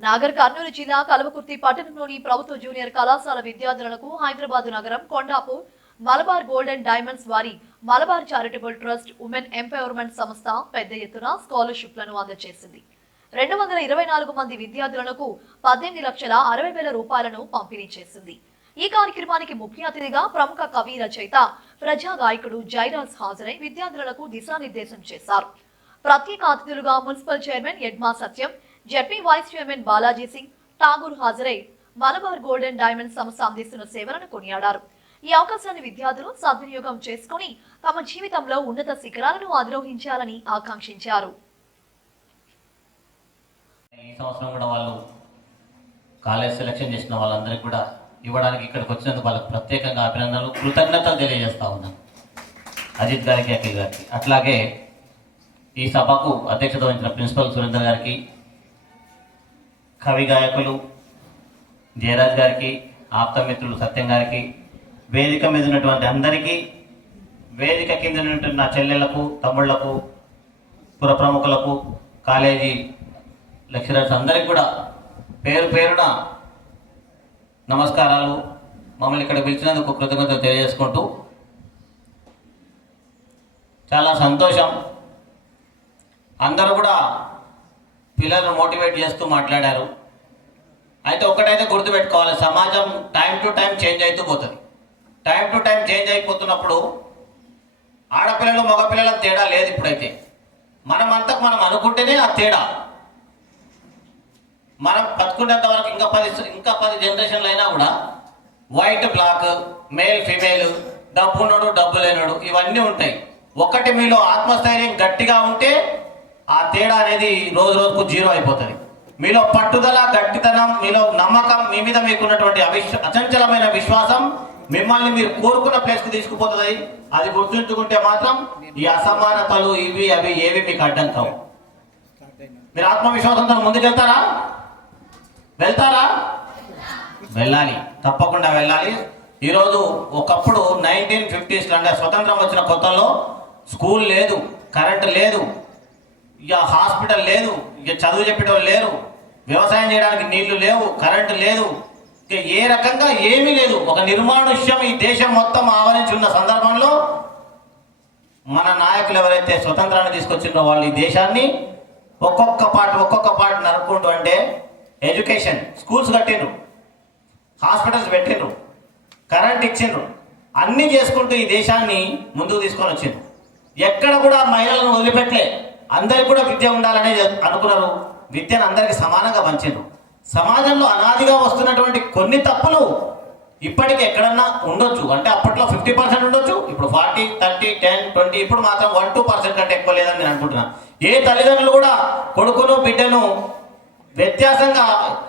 నాగర్ కర్నూలు జిల్లా కలవకుర్తి పట్టణంలోని ప్రభుత్వ జూనియర్ కళాశాల విద్యార్థులకు హైదరాబాద్ నగరం కొండాపూర్ మలబార్ గోల్డెన్ డైమండ్స్ వారి Malabar charitable trust women empowerment సంస్థ పెద్ద ఎత్తున స్కాలర్షిప్లను అందజేసింది. రెండు వందల ఇరవై నాలుగు మంది విద్యార్థులకు పద్దెనిమిది లక్షల అరవై వేల రూపాయలను పంపిణీ చేసింది. ఈ కార్యక్రమానికి ముఖ్య అతిథిగా ప్రముఖ కవి రచయిత ప్రజా గాయకుడు జైరాజ్ హాజరై విద్యార్థులకు దిశానిర్దేశం చేశారు. ప్రత్యేక అతిథులుగా municipal chairman Yadma Satyam ZP vice chairman Balaji Singh Thakur హాజరై మలబార్ గోల్డెన్ డైమండ్ సంస్థ అందిస్తున్న సేవలను కొనియాడారు. ఈ అవకాశాన్ని విద్యార్థులు సద్వినియోగం చేసుకుని తమ జీవితంలో ఉన్నత శిఖరాలను అధిరోహించాలని ఆకాంక్షించారు. ఈ సంవత్సరం కూడా వాళ్ళు కాలేజ్ సెలెక్షన్ చేసిన వాళ్ళందరికీ కూడా ఇవ్వడానికి ఇక్కడికి వచ్చినందుకు వాళ్ళకి ప్రత్యేకంగా అభినందనలు కృతజ్ఞతలు తెలియజేస్తా ఉన్నాను అజిత్ గారికి అఖిల్ గారికి. అట్లాగే ఈ సభకు అధ్యక్షత వహించిన ప్రిన్సిపల్ సురేందర్ గారికి కవి గాయకులు జయరాజ్ గారికి ఆప్తమిత్రులు సత్యం గారికి వేదిక మీద ఉన్నటువంటి అందరికీ వేదిక కింద ఉన్నటువంటి నా చెల్లెళ్ళకు తమ్ముళ్ళకు పుర ప్రముఖులకు కాలేజీ లెక్చరర్స్ అందరికి కూడా పేరు పేరున నమస్కారాలు. మమ్మల్ని ఇక్కడ పిలిచినందుకు కృతజ్ఞతలు తెలియజేసుకుంటూ చాలా సంతోషం. అందరూ కూడా పిల్లలను మోటివేట్ చేస్తూ మాట్లాడారు. అయితే ఒక్కటైతే గుర్తుపెట్టుకోవాలి సమాజం టైం టు టైం చేంజ్ అవుతూ పోతుంది. టైం టు టైం చేంజ్ అయిపోతున్నప్పుడు ఆడపిల్లలు మగపిల్లల తేడా లేదు ఇప్పుడైతే. మనం మనం అనుకుంటేనే ఆ తేడా. మనం బతుకునేంత వరకు ఇంకా పది ఇంకా పది జనరేషన్లు అయినా కూడా వైట్ బ్లాక్ మేల్ ఫిమేల్ డబ్బున్నోడు డబ్బు లేనోడు ఇవన్నీ ఉంటాయి. ఒకటి మీలో ఆత్మస్థైర్యం గట్టిగా ఉంటే ఆ తేడా అనేది రోజు రోజుకు జీరో అయిపోతుంది. మీలో పట్టుదల గట్టితనం మీలో నమ్మకం మీ మీద మీకున్నటువంటి అవిశ్వ అచంచలమైన విశ్వాసం మిమ్మల్ని మీరు కోరుకున్న ప్లేస్కి తీసుకుపోతుంది. అది గుర్తుంచుకుంటే మాత్రం ఈ అసమానతలు ఇవి అవి ఏవి మీకు అడ్డం కావు. మీరు ఆత్మవిశ్వాసంతో ముందుకెళ్తారా? వెళ్తారా? వెళ్ళాలి. తప్పకుండా వెళ్ళాలి. ఈరోజు ఒకప్పుడు నైన్టీన్ ఫిఫ్టీస్ అంటే స్వతంత్రం వచ్చిన కొత్తలో స్కూల్ లేదు కరెంట్ లేదు. ఇక హాస్పిటల్ లేదు ఇక చదువు చెప్పేటోళ్ళు లేరు వ్యవసాయం చేయడానికి నీళ్ళు లేవు కరెంటు లేదు ఇక ఏ రకంగా ఏమీ లేదు. ఒక నిర్మానుష్యం ఈ దేశం మొత్తం ఆవరించి ఉన్న సందర్భంలో మన నాయకులు ఎవరైతే స్వతంత్రాన్ని తీసుకొచ్చినో వాళ్ళు ఈ దేశాన్ని ఒక్కొక్క పాటు ఒక్కొక్క పాటు నరుక్కుంటూ అంటే ఎడ్యుకేషన్ స్కూల్స్ కట్టిండ్రు హాస్పిటల్స్ పెట్టిండ్రు కరెంట్ ఇచ్చిండ్రు అన్నీ చేసుకుంటూ ఈ దేశాన్ని ముందుకు తీసుకొని వచ్చిండ్రు. ఎక్కడ కూడా మహిళలను వదిలిపెట్టలే. అందరికి కూడా విద్య ఉండాలని అనుకున్నారు. విద్యను అందరికి సమానంగా పంచారు సమాజంలో అనాదిగా వస్తున్నటువంటి కొన్ని తప్పులు ఇప్పటికి ఎక్కడన్నా ఉండొచ్చు. అంటే అప్పట్లో ఫిఫ్టీ పర్సెంట్ ఉండొచ్చు ఇప్పుడు ఫార్టీ థర్టీ టెన్ ట్వంటీ ఇప్పుడు మాత్రం వన్ టూ పర్సెంట్ కంటే ఎక్కువ లేదని నేను అనుకుంటున్నాను ఏ తల్లిదండ్రులు కూడా కొడుకును బిడ్డను వ్యత్యాసంగా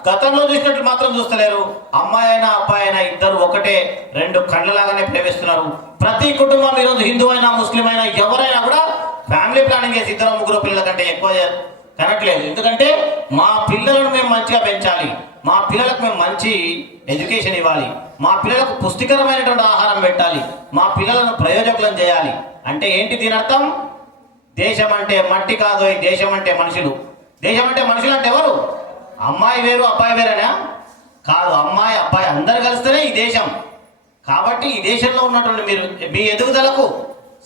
గతంలో చూసినట్లు మాత్రం చూస్తలేరు. అమ్మాయి అయినా అబ్బాయి అయినా ఇద్దరు ఒకటే రెండు కళ్ళలాగానే ప్రేమిస్తున్నారు. ప్రతి కుటుంబం ఈరోజు హిందూ అయినా ముస్లిం అయినా ఎవరైనా కూడా ఫ్యామిలీ ప్లానింగ్ చేసి ఇద్దరు ముగ్గురు పిల్లల కంటే ఎక్కువ కనట్లేదు. ఎందుకంటే మా పిల్లలను మేము మంచిగా పెంచాలి. మా పిల్లలకు మేము మంచి ఎడ్యుకేషన్ ఇవ్వాలి. మా పిల్లలకు పుష్టికరమైనటువంటి ఆహారం పెట్టాలి. మా పిల్లలను ప్రయోజకులను చేయాలి. అంటే ఏంటి దీని అర్థం? దేశం అంటే మట్టి కాదు ఈ దేశం అంటే మనుషులు. దేశం అంటే మనుషులు అంటే ఎవరు? అమ్మాయి వేరు అబ్బాయి వేరేనా? కాదు అమ్మాయి అబ్బాయి అందరు కలిస్తేనే ఈ దేశం. కాబట్టి ఈ దేశంలో ఉన్నటువంటి మీరు మీ ఎదుగుదలకు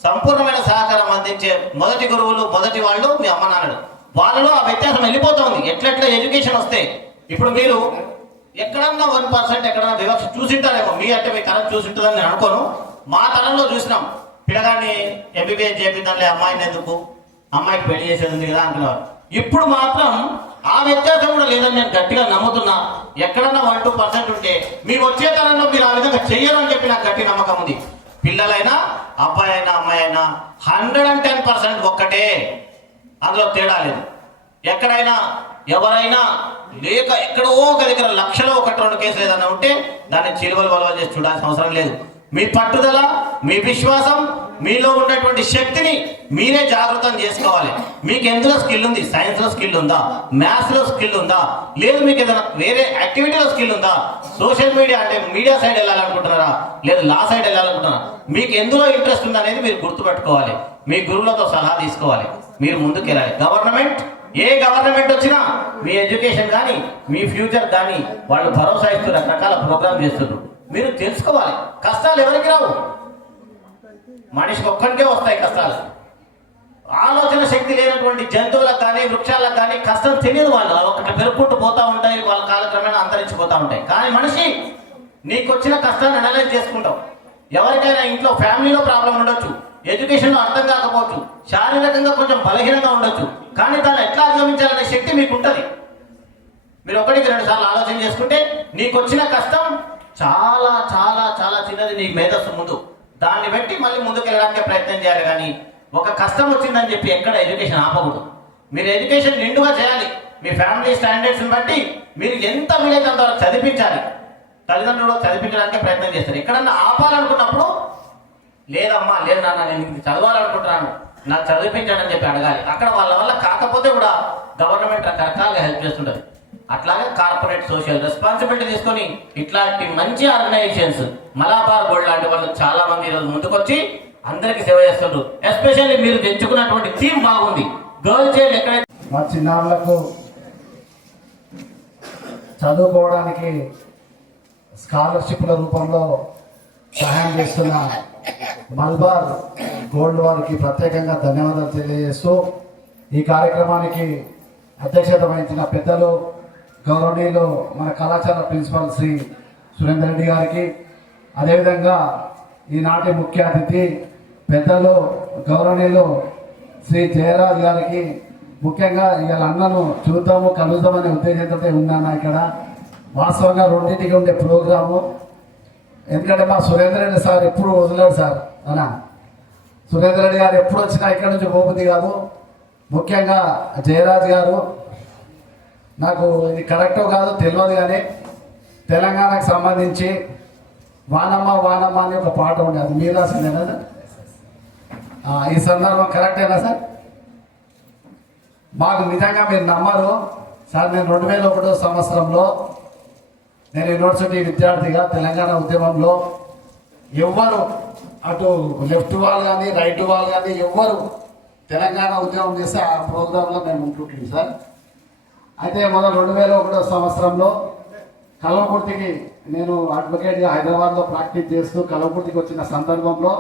సంపూర్ణమైన సహకారం అందించే మొదటి గురువులు మొదటి వాళ్ళు మీ అమ్మ నాన్నలు. వాళ్ళలో ఆ వ్యత్యాసం వెళ్ళిపోతుంది. ఎట్లెట్లా ఎడ్యుకేషన్ వస్తే. ఇప్పుడు మీరు ఎక్కడన్నా వన్ పర్సెంట్ ఎక్కడన్నా వివక్ష చూసింటారేమో. మీ అంటే మీ తరం చూసింటుందని నేను అనుకోను. మా తరంలో చూసినాం. పిల్లగాడిని ఎంబీబీఎస్ చేపిద్దాంలే అమ్మాయిని ఎందుకు? అమ్మాయికి పెళ్ళి చేసేది ఉంది కదా అనుకునేవారు ఇప్పుడు మాత్రం ఆ వ్యత్యాసం కూడా లేదని నేను గట్టిగా నమ్ముతున్నా. ఎక్కడన్నా వన్ టూ పర్సెంట్ ఉంటే మీ వచ్చే తరంలో మీరు ఆ విధంగా చెయ్యరని చెప్పి నాకు గట్టి నమ్మకం ఉంది. పిల్లలైనా అబ్బాయి అయినా అమ్మాయి అయినా హండ్రెడ్ అండ్ టెన్ పర్సెంట్ ఒక్కటే. అందులో తేడా లేదు. ఎక్కడైనా ఎవరైనా లేక ఎక్కడో ఒక దగ్గర లక్షలో ఒకటి రెండు కేసులు ఏదైనా ఉంటే దాన్ని చిలువలు వలవ చేసి చూడాల్సిన అవసరం లేదు. మీ పట్టుదల మీ విశ్వాసం మీలో ఉన్నటువంటి శక్తిని మీరే జాగృతం చేసుకోవాలి. మీకు ఎందులో స్కిల్ ఉంది? సైన్స్లో స్కిల్ ఉందా? మ్యాథ్స్లో స్కిల్ ఉందా? లేదు మీకు ఏదైనా వేరే యాక్టివిటీలో స్కిల్ ఉందా? సోషల్ మీడియా అంటే మీడియా సైడ్ వెళ్ళాలనుకుంటున్నారా? లేదు లా సైడ్ వెళ్ళాలనుకుంటున్నారా? మీకు ఎందులో ఇంట్రెస్ట్ ఉందా అనేది మీరు గుర్తుపెట్టుకోవాలి. మీ గురువులతో సలహా తీసుకోవాలి. మీరు ముందుకు వెళ్ళాలి గవర్నమెంట్ ఏ గవర్నమెంట్ వచ్చినా మీ ఎడ్యుకేషన్ కానీ మీ ఫ్యూచర్ కానీ వాళ్ళు భరోసా ఇస్తూ రకరకాల ప్రోగ్రామ్ చేస్తున్నారు. మీరు తెలుసుకోవాలి. కష్టాలు ఎవరికి రావు? మనిషికి ఒక్కడికే వస్తాయి కష్టాలు. ఆలోచన శక్తి లేనటువంటి జంతువులకు కానీ వృక్షాలకు కానీ కష్టం తెలియదు వాళ్ళు. ఒకటి పెరుక్కుంటూ పోతా ఉంటాయి వాళ్ళ కాలక్రమేణా అంతరించిపోతా ఉంటాయి. కానీ మనిషి నీకు వచ్చిన కష్టాన్ని అనలైజ్ చేసుకుంటావు. ఎవరికైనా ఇంట్లో ఫ్యామిలీలో ప్రాబ్లం ఉండొచ్చు ఎడ్యుకేషన్లో అర్థం కాకపోవచ్చు శారీరకంగా కొంచెం బలహీనంగా ఉండొచ్చు కానీ దాన్ని ఎట్లా అధిగమించాలనే శక్తి మీకు ఉంటుంది మీరు ఒకటికి రెండు సార్లు ఆలోచన చేసుకుంటే నీకు వచ్చిన కష్టం చాలా చాలా చాలా చిన్నది నీ మేధస్సు ముందు. దాన్ని బట్టి మళ్ళీ ముందుకు వెళ్ళడానికి ప్రయత్నం చేయాలి కానీ ఒక కష్టం వచ్చిందని చెప్పి ఎక్కడ ఎడ్యుకేషన్ ఆపకూడదు. మీరు ఎడ్యుకేషన్ నిండుగా చేయాలి. మీ ఫ్యామిలీ స్టాండర్డ్స్ని బట్టి మీరు ఎంత వీలైతే అంతవరకు చదివించాలి. తల్లిదండ్రులు చదివించడానికి ప్రయత్నం చేస్తారు. ఎక్కడన్నా ఆపాలనుకున్నప్పుడు లేదమ్మా లేదు నాన్న నేను ఇది చదవాలనుకుంటున్నాను. నాకు చదివించానని చెప్పి అడగాలి. అక్కడ వాళ్ళ వల్ల కాకపోతే కూడా గవర్నమెంట్ రకరకాలుగా హెల్ప్ చేస్తుంటుంది. అట్లాగే కార్పొరేట్ సోషల్ రెస్పాన్సిబిలిటీ తీసుకొని ఇట్లాంటి మంచి ఆర్గనైజేషన్స్ మలాబార్ గోల్డ్ లాంటి వాళ్ళు చాలా మంది ఈరోజు ముందుకొచ్చి అందరికి సేవ చేస్తుండ్రు. ఎస్పెషల్లీ మీరు తెచ్చుకున్నటువంటి థీమ్ బాగుంది. గర్ల్ చైల్డ్ ఎక్కడైతే మా చిన్నారులకు చదువుకోవడానికి స్కాలర్షిప్ల రూపంలో సహాయం చేస్తున్న మల్బార్ గోల్డ్ వారికి ప్రత్యేకంగా ధన్యవాదాలు తెలియజేస్తూ ఈ కార్యక్రమానికి అధ్యక్షత వహించిన పెద్దలు గౌరవనీయులు మన కళాశాల ప్రిన్సిపాల్ శ్రీ సురేందర్ రెడ్డి గారికి. అదేవిధంగా ఈనాటి ముఖ్య అతిథి పెద్దలు గౌరవనీయులు శ్రీ జయరాజ్ గారికి. ముఖ్యంగా ఇవాళ అన్నను చూద్దాము కలుద్దామనే ఉద్దేశంతో ఉన్నాను ఇక్కడ. వాస్తవంగా రెండింటికి ఉండే ప్రోగ్రాము. ఎందుకంటే మా సురేంద్ర రెడ్డి సార్ ఎప్పుడు వదిలేడు సార్ అనా? సురేంద్ర రెడ్డి గారు ఎప్పుడు వచ్చినా ఇక్కడ నుంచి పోబుద్ది కాదు. ముఖ్యంగా జయరాజ్ గారు నాకు ఇది కరెక్టో కాదో తెలియదు కానీ తెలంగాణకు సంబంధించి వానమ్మ వానమ్మ అని ఒక పాట ఉండే అది మీరు రాసిందేనా సార్? ఈ సందర్భం కరెక్టేనా సార్? మాకు నిజంగా మీరు నమ్మరు. సార్ నేను రెండు వేల ఒకటో సంవత్సరంలో నేను యూనివర్సిటీ విద్యార్థిగా తెలంగాణ ఉద్యమంలో ఎవ్వరు అటు లెఫ్ట్ వాళ్ళు కానీ రైట్ వాళ్ళు కానీ ఎవ్వరు తెలంగాణ ఉద్యమం చేస్తే ఆ ప్రోగ్రాంలో మేము ఉంటుంటుంది సార్. అయితే మొదలు రెండు వేల ఒకటో సంవత్సరంలో కలవకుర్తికి నేను అడ్వకేట్గా హైదరాబాద్లో ప్రాక్టీస్ చేస్తూ కలవకుర్తికి వచ్చిన సందర్భంలో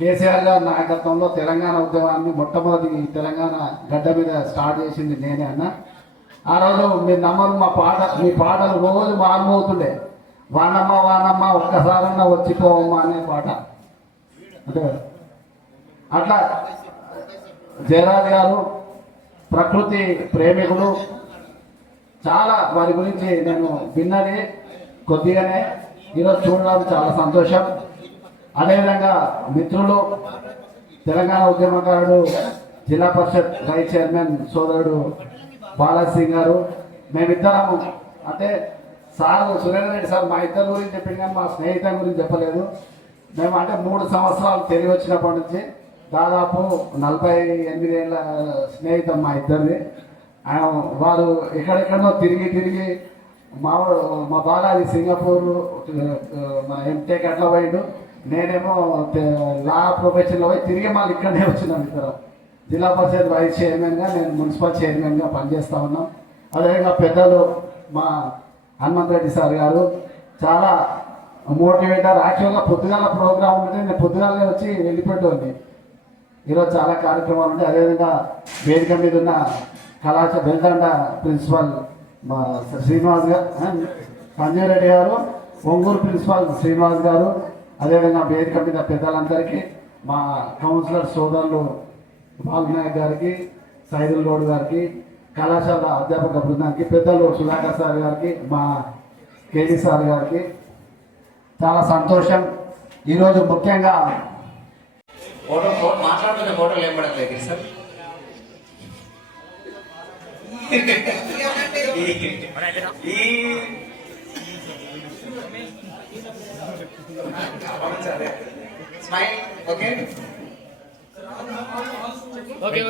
కేసీఆర్ గారి నాయకత్వంలో తెలంగాణ ఉద్యమాన్ని మొట్టమొదటి తెలంగాణ గడ్డ మీద స్టార్ట్ చేసింది నేనే అన్న. ఆ రోజు మీరు నమ్మరు మా పాట మీ పాటలు రోజు మారుమవుతుండే వానమ్మ వానమ్మ ఒక్కసారన్నా వచ్చిపోవమ్మ అనే పాట. అంటే అట్లా జయరాజ్ గారు ప్రకృతి ప్రేమికుడు చాలా వారి గురించి నేను విన్నది కొద్దిగానే. ఈరోజు చూడడం చాలా సంతోషం. అదేవిధంగా మిత్రులు తెలంగాణ ఉద్యమకారుడు జిల్లా పరిషత్ వైస్ చైర్మన్ సోదరుడు బాలాసింగ్ గారు. మేమిద్దరము అంటే సార్ సురేంద్ర రెడ్డి సార్ మా ఇద్దరు గురించి చెప్పింది కానీ మా స్నేహితుల గురించి చెప్పలేదు. మేము అంటే మూడు సంవత్సరాలు తెలివి వచ్చినప్పటి నుంచి దాదాపు నలభై ఎనిమిది ఏళ్ళ స్నేహితం మా ఇద్దరిది. వారు ఎక్కడెక్కడో తిరిగి తిరిగి మా మా బాలాజీ సింగపూర్ మన ఎంటెక్ అట్లా పోయిండు. నేనేమో లా ప్రొఫెషన్లో పోయి తిరిగి మళ్ళీ ఇక్కడనే వచ్చినాం ఇక్కడ. జిల్లా పరిషత్ వైస్ చైర్మన్గా నేను మున్సిపల్ చైర్మన్గా పనిచేస్తూ ఉన్నాం. అదేవిధంగా పెద్దలు మా హనుమంత్ రెడ్డి సార్ గారు చాలా మోటివేటర్. యాక్చువల్గా పొద్దుగాల ప్రోగ్రామ్ ఉంటే నేను పొద్దుగాలనే వచ్చి వెళ్ళిపోయేటోని ఈరోజు చాలా కార్యక్రమాలు ఉంటాయి అదేవిధంగా వేదిక మీద ఉన్న కళాశాల బెల్దండ ప్రిన్సిపల్ మా శ్రీనివాస్ గారు సంజయ్ రెడ్డి గారు ఒంగూరు ప్రిన్సిపాల్ శ్రీనివాస్ గారు అదేవిధంగా వేదిక మీద పెద్దలందరికీ మా కౌన్సిలర్ సోదరులు బాలనాయక్ గారికి సైదుల్ గౌడ్ గారికి కళాశాల అధ్యాపక బృందానికి పెద్దలు సుధాకర్ సార్ గారికి మా కేజీ సార్ గారికి చాలా సంతోషం. ఈరోజు ముఖ్యంగా ఫోటో ఫోటో మాట్లాడుతున్న ఫోటోలు ఏం పడట్లేదు sir? ఈ స్మైల్ ఓకే